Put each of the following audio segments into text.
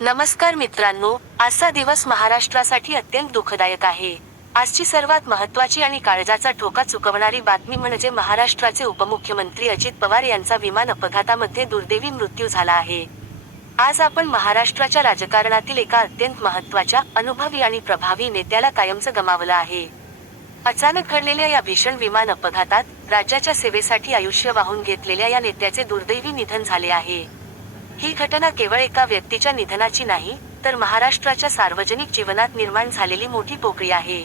नमस्कार मित्रांनो, आजचा दिवस महाराष्ट्रासाठी अत्यंत दुःखदायक आहे. आजची सर्वात महत्त्वाची आणि काळजाचा ठोका चुकवणारी बातमी म्हणजे महाराष्ट्राचे उपमुख्यमंत्री अजित पवार यांचा विमान अपघातामध्ये दुर्दैवी मृत्यू झाला आहे. आज आपण महाराष्ट्राच्या राजकारणातील एका अत्यंत महत्त्वाच्या, अनुभवी आणि प्रभावी नेत्याला कायमचं गमावलं आहे. अचानक घडलेल्या या भीषण विमान अपघातात राज्याच्या सेवेसाठी आयुष्य वाहून घेतलेल्या या नेत्याचे दुर्दैवी निधन झाले आहे. ही घटना केवळ एका व्यक्तीच्या निधनाची नाही, तर महाराष्ट्राच्या सार्वजनिक जीवनात निर्माण झालेली मोठी पोकळी आहे.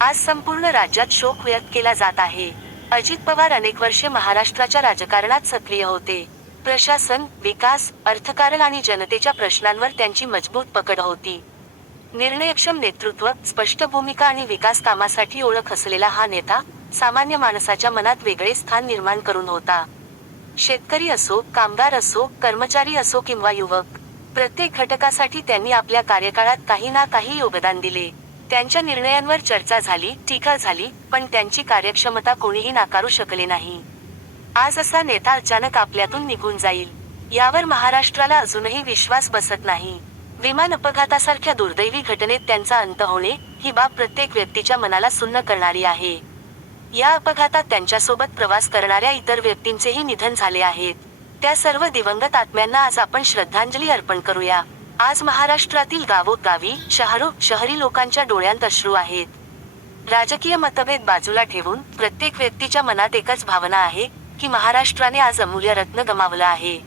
आज संपूर्ण राज्यात शोक व्यक्त केला जात आहे. अजित पवार अनेक वर्षे महाराष्ट्राच्या राजकारणात सक्रिय होते. प्रशासन, विकास, अर्थकारण आणि जनतेच्या प्रश्नांवर त्यांची मजबूत पकड होती. निर्णयक्षम नेतृत्व, स्पष्ट भूमिका आणि विकास कामासाठी ओळख असलेला हा नेता सामान्य माणसाच्या मनात वेगळे स्थान निर्माण करून होता. शेतकरी असो, कामगार असो, कर्मचारी असो किंवा युवक, प्रत्येक घटकासाठी त्यांनी आपल्या कार्यकाळात काही ना काही योगदान दिले. त्यांच्या निर्णयांवर चर्चा झाली, टीका झाली, पण त्यांची कार्यक्षमता कोणीही नाकारू शकले नाही. आज असा नेता अचानक आपल्यातून निघून जाईल, यावर महाराष्ट्राला अजूनही विश्वास बसत नाही. विमान अपघातासारख्या दुर्दैवी घटनेत त्यांचा अंत होणे, ही बाब प्रत्येक व्यक्तीच्या मनाला सुन्न करणारी आहे. या अपघातात त्यांच्यासोबत प्रवास करणाऱ्या इतर व्यक्तींचेही निधन झाले आहेत. त्या सर्व दिवंगत आत्म्यांना आज आपण श्रद्धांजली अर्पण करूया. आज महाराष्ट्रातील गावोगावी, शहरी लोकांच्या डोळ्यांत अश्रू आहेत. राजकीय मतभेद बाजूला ठेवून प्रत्येक व्यक्तीच्या मनात एकच भावना आहे की महाराष्ट्राने आज अमूल्य रत्न गमावलं आहे.